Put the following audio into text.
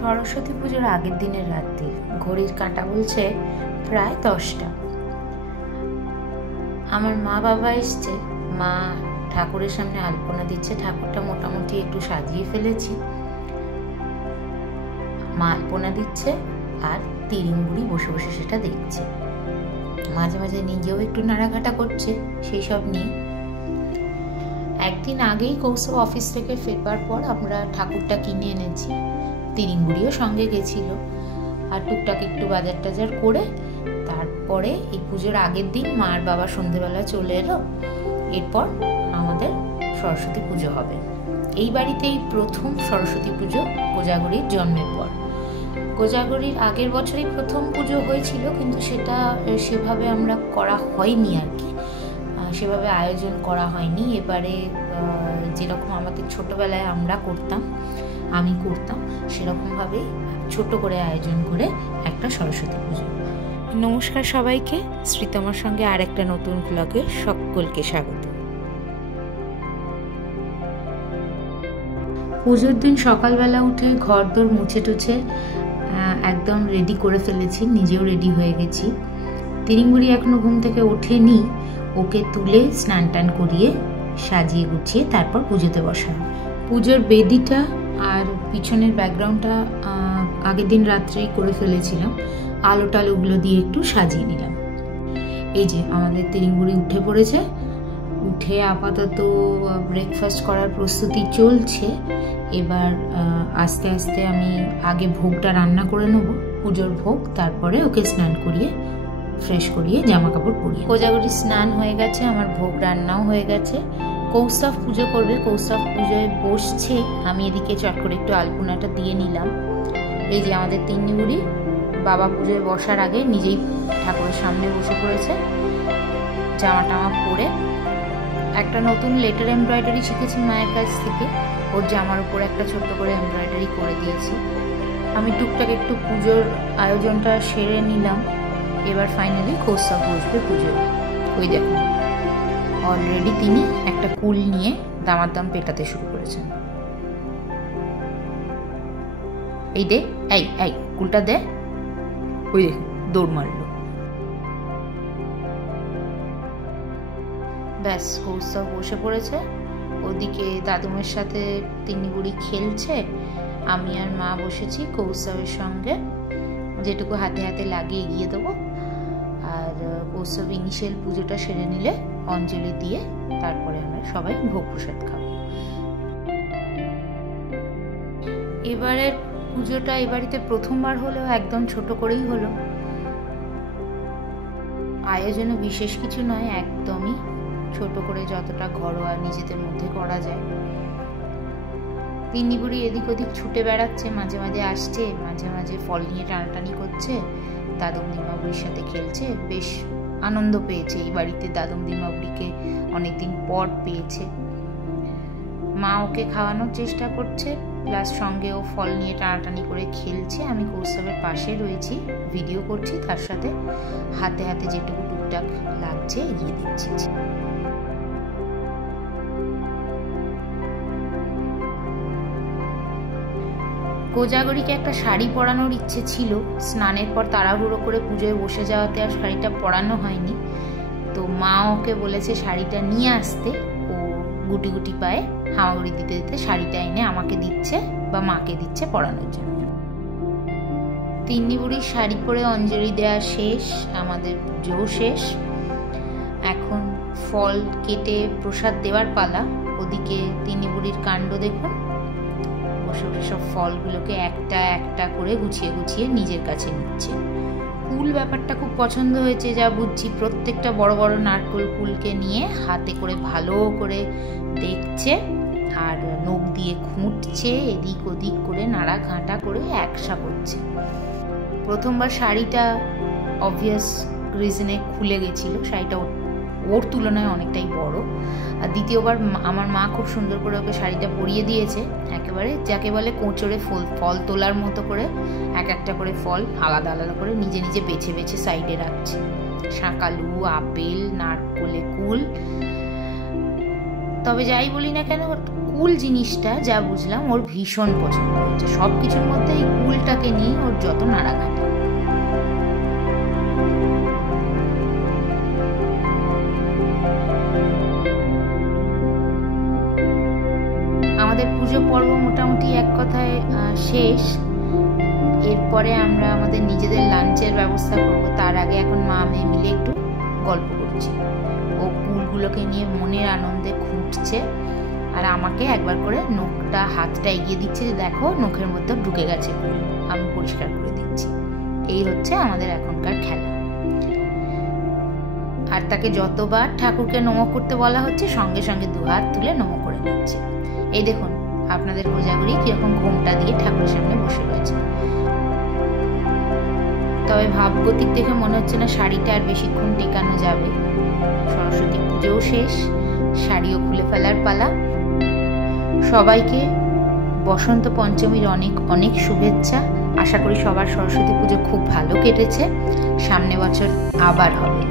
সরস্বতী পুজোর আগের দিনের রাত্রি, ঘড়ির কাঁটা বলছে প্রায় 10টা। আমার মা বাবা এসছে, মা ঠাকুরের সামনে আলপনা দিচ্ছে। ঠাকুরটা মোটামুটি একটু সাজিয়ে ফেলেছি। মা আলপনা দিচ্ছে আর তিরিং বুড়ি বসে বসে সেটা দেখছে। মাঝে মাঝে নিজেও একটু নাড়াঘাটা করছে সেই সব নিয়ে। একদিন আগেই কৌশব অফিস থেকে ফেরবার পর আমরা ঠাকুরটা কিনে এনেছি। তিরিং বুড়িও সঙ্গে গেছিল। আর টুকটাক একটু বাজার টাজার করে তারপরে এই পুজোর আগের দিন মা আর বাবা সন্ধ্যেবেলা চলে এলো। এরপর আমাদের সরস্বতী পুজো হবে। এই বাড়িতেই প্রথম সরস্বতী পুজো কোজাগরীর জন্মের পর। কোজাগরীর আগের বছরই প্রথম পুজো হয়েছিল, কিন্তু সেটা সেভাবে আমরা করা হয়নি আর কি, সেভাবে আয়োজন করা হয়নি। এবারে যেরকম আমাদের ছোটবেলায় আমরা করতাম, আমি করতাম, সেরকমভাবেই ছোট করে আয়োজন করে একটা সরস্বতী পুজো। নমস্কার সবাইকে, শ্রীতমার সঙ্গে আর একটা নতুন ব্লগে সকলকে স্বাগত। পুজোর দিন সকালবেলা উঠে ঘরদোর মুছে টুছে একদম রেডি করে ফেলেছি, নিজেও রেডি হয়ে গেছি। তিরিংবুড়ি এখনো ঘুম থেকে ওঠেনি, ওকে তুলে স্নান টান করিয়ে সাজিয়ে গুছিয়ে তারপর পুজোতে বসা। পুজোর বেদিটা আর পিছনের ব্যাকগ্রাউন্ডটা আগের দিন রাত্রেই করে ফেলেছিলাম। আলো টালোগুলো দিয়ে একটু সাজিয়ে নিলাম। এই যে আমাদের তিরিংবুড়ি উঠে পড়েছে। উঠে আপাতত ব্রেকফাস্ট করার প্রস্তুতি চলছে। এবার আস্তে আস্তে আমি আগে ভোগটা রান্না করে নেব, পুজোর ভোগ, তারপরে ওকে স্নান করিয়ে ফ্রেশ করিয়ে জামা কাপড় পরিয়ে। কোজাগরী স্নান হয়ে গেছে, আমার ভোগ রান্নাও হয়ে গেছে। কৌস্তভ পুজো করবে, কৌস্তভ পুজোয় বসছে। আমি এদিকে চট করে একটু আলপনাটা দিয়ে নিলাম। এই যে আমাদের তিন্নিবুড়ি বাবা পুজোয় বসার আগে নিজেই ঠাকুরের সামনে বসে পড়েছে, জামা টামা পরে। একটা নতুন লেটার এমব্রয়ডারি শিখেছি মায়ের কাছ থেকে, ওর জামার উপর একটা ছোট্ট করে এমব্রয়ডারি করে দিয়েছি। আমি টুকটাক একটু পুজোর আয়োজনটা সেরে নিলাম। এবার ফাইনালি কৌস্তভ বসবে পুজোয়। ওই দেখুন অলরেডি তিনি একটা কুল নিয়ে দামাদাম পেটাতে শুরু করেছেন। এই দে, এই এই কুলটা দে। ওই দেখুন দৌড় মারলো। ব্যাস, কৌস্তভ বসে পড়েছে। ওদিকে দাদুমের সাথে তিন্নিবুড়ি খেলছে। আমি আর মা বসেছি কৌস্তভের সঙ্গে, যেটুকু হাতে হাতে লাগিয়ে এগিয়ে দেবো। আর কৌস্তভ ইনিশিয়াল পুজোটা সেরে নিলে অঞ্জলি দিয়ে তারপরে আমরা সবাই ভোগ প্রসাদ খাবো। এবারের পুজোটা এ বাড়িতে প্রথমবার হলেও একদম ছোট করেই হলো। আয়োজনে বিশেষ কিছু নয়, একদমই ছোট করে যতটা ঘরোয়া নিজেদের মধ্যে করা যায়। তিন্নিবুড়ি এদিক ওদিক ছুটে বেড়াচ্ছে, মাঝে মাঝে আসছে, মাঝে মাঝে ফল নিয়ে টানাটানি করছে, দাদুম দিমাবুড়ির সাথে খেলছে। বেশ আনন্দ পেয়েছে এই বাড়িতে, দাদুম দিমাবুড়িকে অনেকদিন পর পেয়েছে। মা ওকে খাওয়ানোর চেষ্টা করছে, প্লাস সঙ্গে ও ফল নিয়ে টানাটানি করে খেলছে। আমি কৌস্তভের পাশে রয়েছি, ভিডিও করছি, তার সাথে হাতে হাতে যেটুকু টুকটাক লাগছে এগিয়ে দিচ্ছি। কোজাগরীকে একটা শাড়ি পরানোর ইচ্ছে ছিল, স্নানের পর তাড়াহুড়ো করে পুজোয় বসে যাওয়াতে আর শাড়িটা পরানো হয়নি। তো মা ওকে বলেছে শাড়িটা নিয়ে আসতে। ও গুটি গুটি পায়ে হামাগুড়ি দিতে দিতে শাড়িটা এনে আমাকে দিচ্ছে বা মাকে দিচ্ছে পরানোর জন্য। তিন্নিবুড়ির শাড়ি পরে অঞ্জলি দেওয়া শেষ, আমাদের পুজোও শেষ। এখন ফল কেটে প্রসাদ দেওয়ার পালা। ওদিকে তিন্নিবুড়ির কাণ্ড দেখুন, বসে বসে সব ফলগুলোকে একটা একটা করে গুছিয়ে গুছিয়ে নিজের কাছে নিচ্ছে। কুল ব্যাপারটা খুব পছন্দ হয়েছে যা বুঝছি। প্রত্যেকটা বড় বড় নারকেল কুলকে নিয়ে হাতে করে ভালো করে দেখছে আর নখ দিয়ে খুঁটছে, এদিক ওদিক করে নাড়া ঘাঁটা করে একসা করছে। প্রথমবার শাড়িটা অবভিয়াস রিজনে খুলে গেছিল, শাড়িটা ওর তুলনায় অনেকটাই বড়। আর দ্বিতীয়বার আমার মা খুব সুন্দর করে ওকে শাড়িটা পরিয়ে দিয়েছে, একেবারে যাকে বলে কোঁচড়ে ফল তোলার মতো করে এক একটা করে ফল আলাদা আলাদা করে নিজে নিজে বেছে বেছে সাইডে রাখছে। শাঁকালু, আপেল, নারকোলে কুল, তবে যাই বলি না কেন, কুল জিনিসটা যা বুঝলাম ওর ভীষণ পছন্দ হচ্ছে। সব কিছুর মধ্যে এই কুলটাকে নিয়ে ওর যত নাড়াঘাটা। আমাদের পুজো পর্ব মোটামুটি এক কথায় শেষ। এরপরে আমরা আমাদের নিজেদের লাঞ্চের ব্যবস্থা করব। তার আগে এখন মা মেয়ে মিলে একটু গল্প করছি। ও কুলগুলোকে নিয়ে মনের আনন্দে খুঁটছে, আর আমাকে একবার করে হাতটা এগিয়ে দিচ্ছে যে দেখো নখের মধ্যে ঢুকে গেছে কুল, আমি পরিষ্কার করে দিচ্ছি। এই হচ্ছে আমাদের এখনকার খেলা। আর তাকে যতবার ঠাকুরকে নমঃ করতে বলা হচ্ছে সঙ্গে সঙ্গে 2 হাত তুলে নমঃ করে নিচ্ছে। এই দেখুন আপনাদের কোজাগরি কিরকম ঘোমটা দিয়ে ঠাকুরের সামনে বসে রয়েছে। তবে ভাবগতিক দেখে মনে হচ্ছে না শাড়িটা আর বেশিক্ষণ টেকানো যাবে। সরস্বতী পুজোও শেষ, শাড়িও খুলে ফেলার পালা। সবাইকে বসন্ত পঞ্চমীর অনেক অনেক শুভেচ্ছা। আশা করি সবার সরস্বতী পুজো খুব ভালো কেটেছে। সামনে বছর আবার হবে।